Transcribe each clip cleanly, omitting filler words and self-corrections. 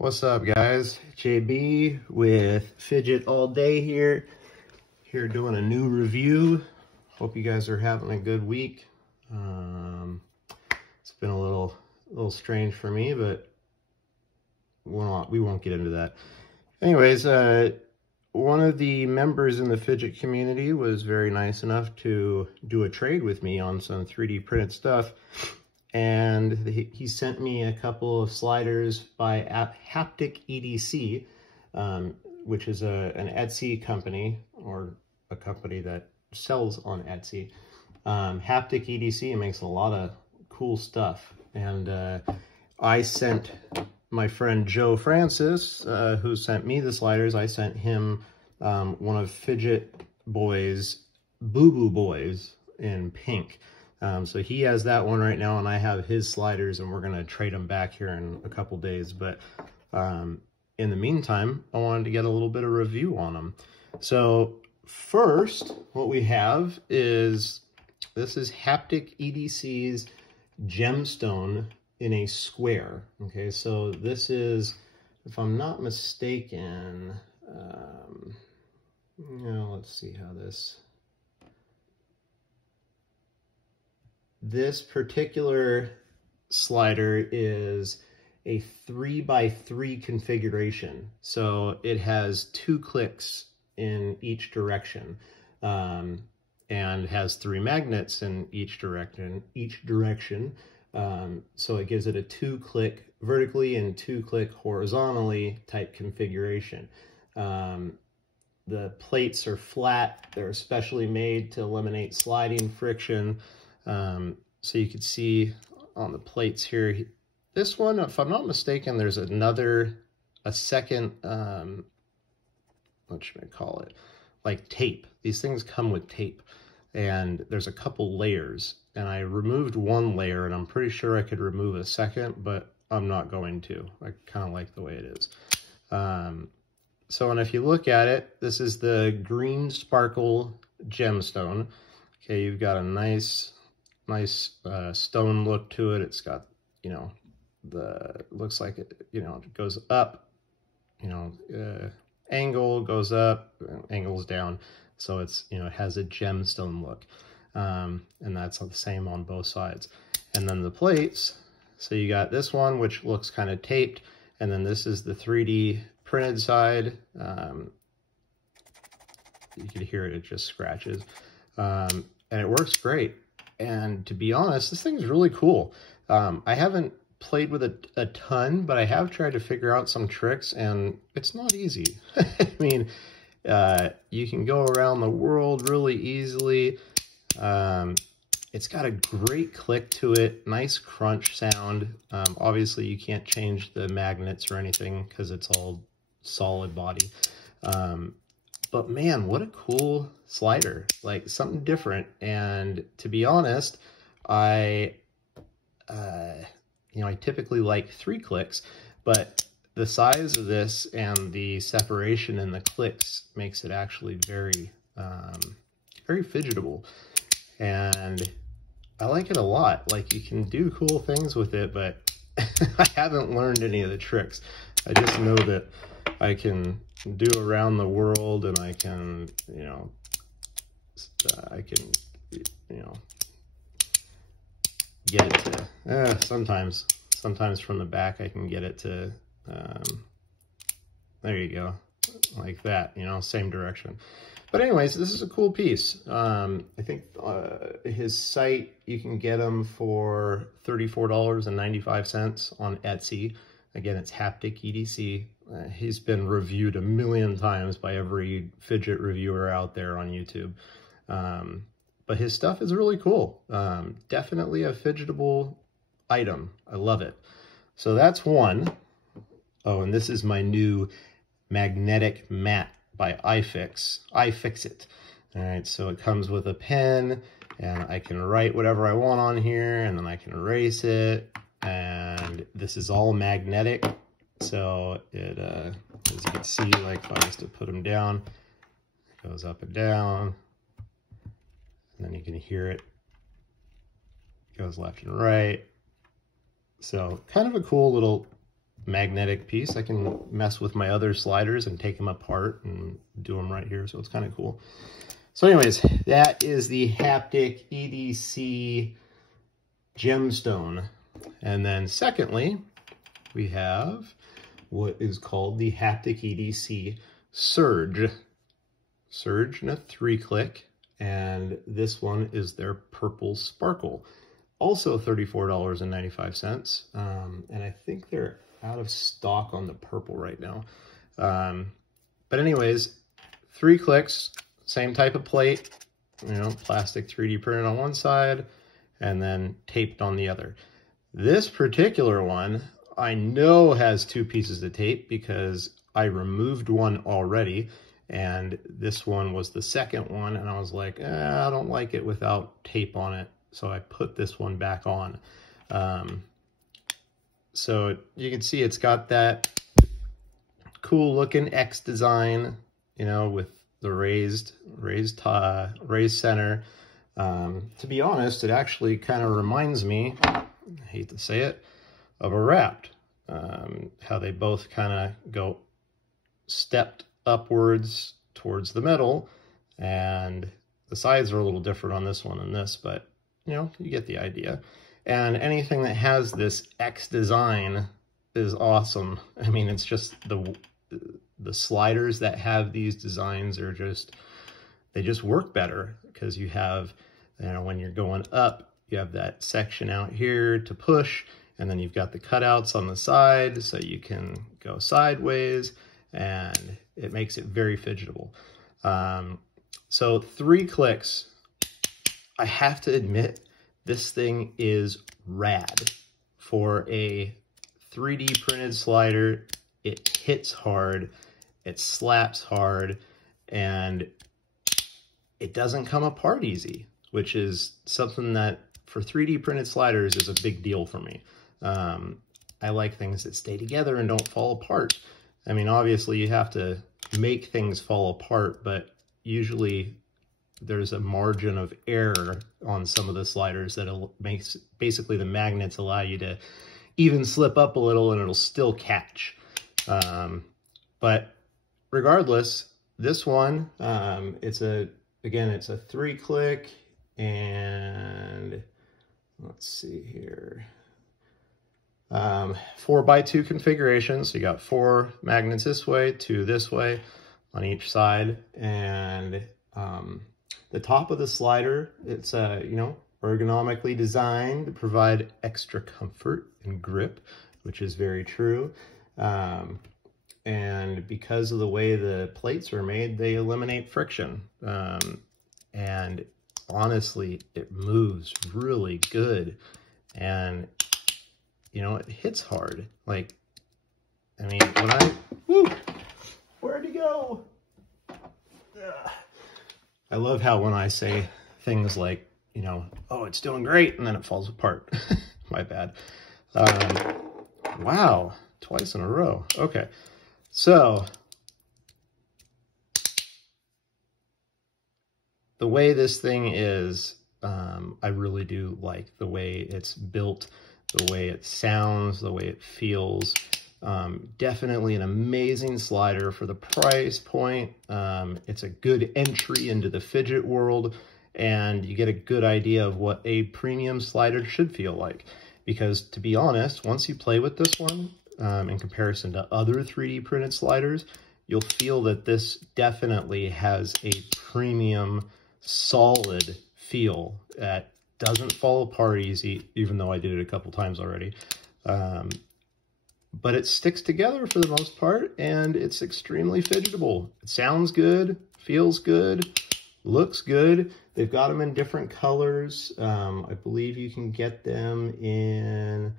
What's up, guys? JB with Fidget All Day here doing a new review. Hope you guys are having a good week. It's been a little strange for me, but we won't get into that. Anyways, one of the members in the fidget community was very nice enough to do a trade with me on some 3D printed stuff. And he sent me a couple of sliders by HapticEDC, which is an Etsy company, or a company that sells on Etsy. HapticEDC makes a lot of cool stuff. And I sent my friend Joe Francis, who sent me the sliders, I sent him one of Fidget Boy's Boo Boo Boys in pink. So he has that one right now, and I have his sliders, and we're going to trade them back here in a couple days. But in the meantime, I wanted to get a little bit of review on them. So first, what we have is, this is HapticEDC's Gemstone in a square. Okay, so this is, if I'm not mistaken, let's see how this particular slider is a 3x3 configuration. So it has 2 clicks in each direction, and has 3 magnets in each direction. So it gives it a 2-click vertically and 2-click horizontally type configuration. The plates are flat. They're especially made to eliminate sliding friction. So you can see on the plates here, this one, if I'm not mistaken, there's a second, what should I call it? Like tape. These things come with tape, and there's a couple layers, and I removed one layer, and I'm pretty sure I could remove a second, but I'm not going to. I kind of like the way it is. And if you look at it, this is the green sparkle gemstone. Okay, you've got a nice stone look to it. It's got, looks like it, it goes up, angle goes up, angles down. So it's, it has a gemstone look. And that's the same on both sides. And then the plates, so you got this one, which looks kind of taped. And then this is the 3D printed side. You can hear it just scratches. And it works great. And to be honest, this thing's really cool. I haven't played with it a ton, but I have tried to figure out some tricks, and it's not easy. I mean, you can go around the world really easily. It's got a great click to it, nice crunch sound. Obviously, you can't change the magnets or anything because it's all solid body. But man, what a cool slider, like something different. And to be honest, I typically like 3 clicks, but the size of this and the separation in the clicks makes it actually very, very fidgetable. And I like it a lot. Like, you can do cool things with it, but I haven't learned any of the tricks. I just know that I can do around the world, and I can, get it to, sometimes from the back I can get it to, there you go, like that, same direction. But anyways, this is a cool piece. I think his site, you can get them for $34.95 on Etsy. Again, it's HapticEDC. He's been reviewed a million times by every fidget reviewer out there on YouTube. But his stuff is really cool. Definitely a fidgetable item. I love it. So that's one. Oh, and this is my new magnetic mat by iFixit. All right, so it comes with a pen, and I can write whatever I want on here, and then I can erase it. And this is all magnetic, so it, as you can see, like if I was to put them down, it goes up and down, and then you can hear it, it goes left and right. So kind of a cool little magnetic piece. I can mess with my other sliders and take them apart and do them right here, so it's kind of cool. So anyways, that is the HapticEDC Gemstone. And then secondly, we have what is called the HapticEDC Surge. Surge in a 3-click, and this one is their Purple Sparkle. Also $34.95, and I think they're out of stock on the purple right now. But anyways, 3 clicks, same type of plate, you know, plastic 3D printed on one side and then taped on the other. This particular one, I know has 2 pieces of tape because I removed one already, and this one was the second one, and I was like, I don't like it without tape on it. So I put this one back on. So you can see it's got that cool looking X design, you know, with the raised center. To be honest, it actually kind of reminds me, I hate to say it, of a Wrapped. How they both kind of go stepped upwards towards the middle, and the sides are a little different on this one than this, but you know, you get the idea. And anything that has this X design is awesome. I mean, it's just the sliders that have these designs are just, they just work better because you have, you know, when you're going up, you have that section out here to push, and then you've got the cutouts on the side so you can go sideways, and it makes it very fidgetable. So 3 clicks. I have to admit, this thing is rad. For a 3D printed slider, it hits hard, it slaps hard, and it doesn't come apart easy, which is something that for 3D printed sliders is a big deal for me. I like things that stay together and don't fall apart. I mean, obviously you have to make things fall apart, but usually there's a margin of error on some of the sliders that makes basically the magnets allow you to even slip up a little and it'll still catch. But regardless, this one, it's a 3-click, and let's see here, 4x2 configuration. So you got 4 magnets this way, 2 this way on each side, and the top of the slider, it's you know, ergonomically designed to provide extra comfort and grip, which is very true. And because of the way the plates are made, they eliminate friction. And honestly, it moves really good. And, you know, it hits hard. Like, I mean, when I, woo, where'd he go? Ugh. I love how when I say things like, you know, oh, it's doing great, and then it falls apart. My bad. Wow, twice in a row. Okay, so the way this thing is, I really do like the way it's built, the way it sounds, the way it feels. Definitely an amazing slider for the price point. It's a good entry into the fidget world, and you get a good idea of what a premium slider should feel like. Because to be honest, once you play with this one, in comparison to other 3D printed sliders, you'll feel that this definitely has a premium, solid feel that doesn't fall apart easy, even though I did it a couple times already. But it sticks together for the most part, and it's extremely fidgetable. It sounds good, feels good, looks good. They've got them in different colors. I believe you can get them in,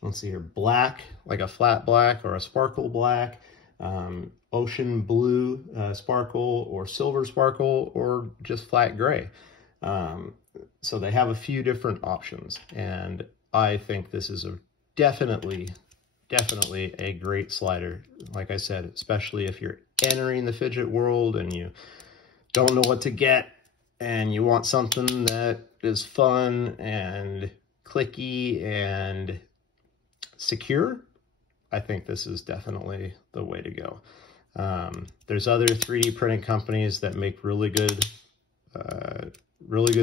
let's see here, black, like a flat black or a sparkle black, ocean blue sparkle, or silver sparkle, or just flat gray. So they have a few different options, and I think this is a definitely a great slider. Like I said, especially if you're entering the fidget world and you don't know what to get and you want something that is fun and clicky and secure, I think this is definitely the way to go. There's other 3D printing companies that make really good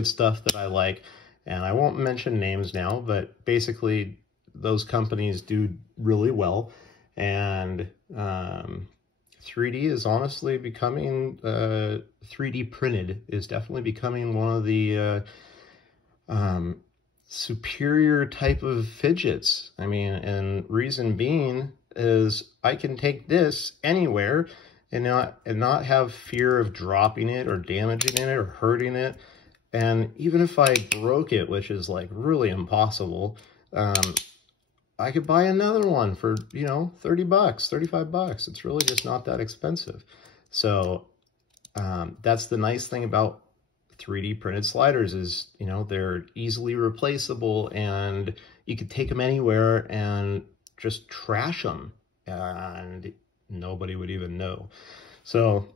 stuff that I like, and I won't mention names now, but basically those companies do really well, and 3D is honestly becoming, 3D printed is definitely becoming one of the superior type of fidgets. I mean, and reason being is I can take this anywhere and not have fear of dropping it or damaging it or hurting it. And even if I broke it, which is like really impossible, I could buy another one for, you know, 30 bucks, 35 bucks. It's really just not that expensive. So that's the nice thing about 3D printed sliders is, you know, they're easily replaceable and you could take them anywhere and just trash them and nobody would even know. So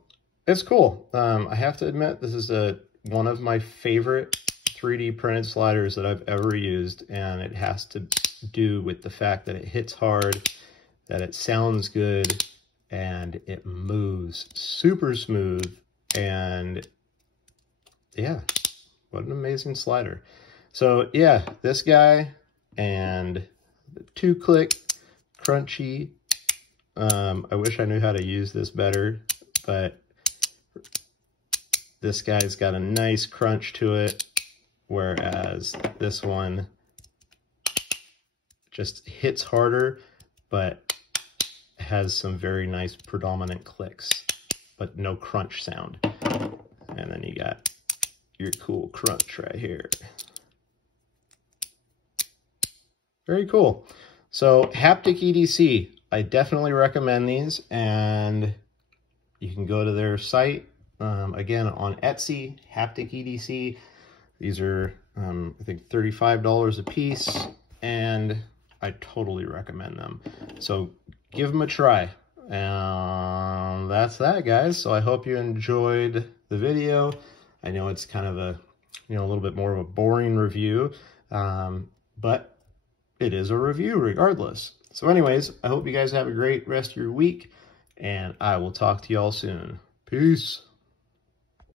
it's cool. I have to admit, this is one of my favorite 3D printed sliders that I've ever used, and it has to do with the fact that it hits hard, that it sounds good, and it moves super smooth. And yeah, what an amazing slider. So yeah, this guy and the 2-click crunchy. I wish I knew how to use this better, but this guy's got a nice crunch to it, whereas this one just hits harder, but has some very nice predominant clicks, but no crunch sound. And then you got your cool crunch right here. Very cool. So HapticEDC, I definitely recommend these, and you can go to their site, again, on Etsy, HapticEDC. These are, I think, $35 a piece, and I totally recommend them. So give them a try. And that's that, guys. So I hope you enjoyed the video. I know it's kind of a, you know, a little bit more of a boring review, but it is a review regardless. So anyways, I hope you guys have a great rest of your week, and I will talk to y'all soon. Peace.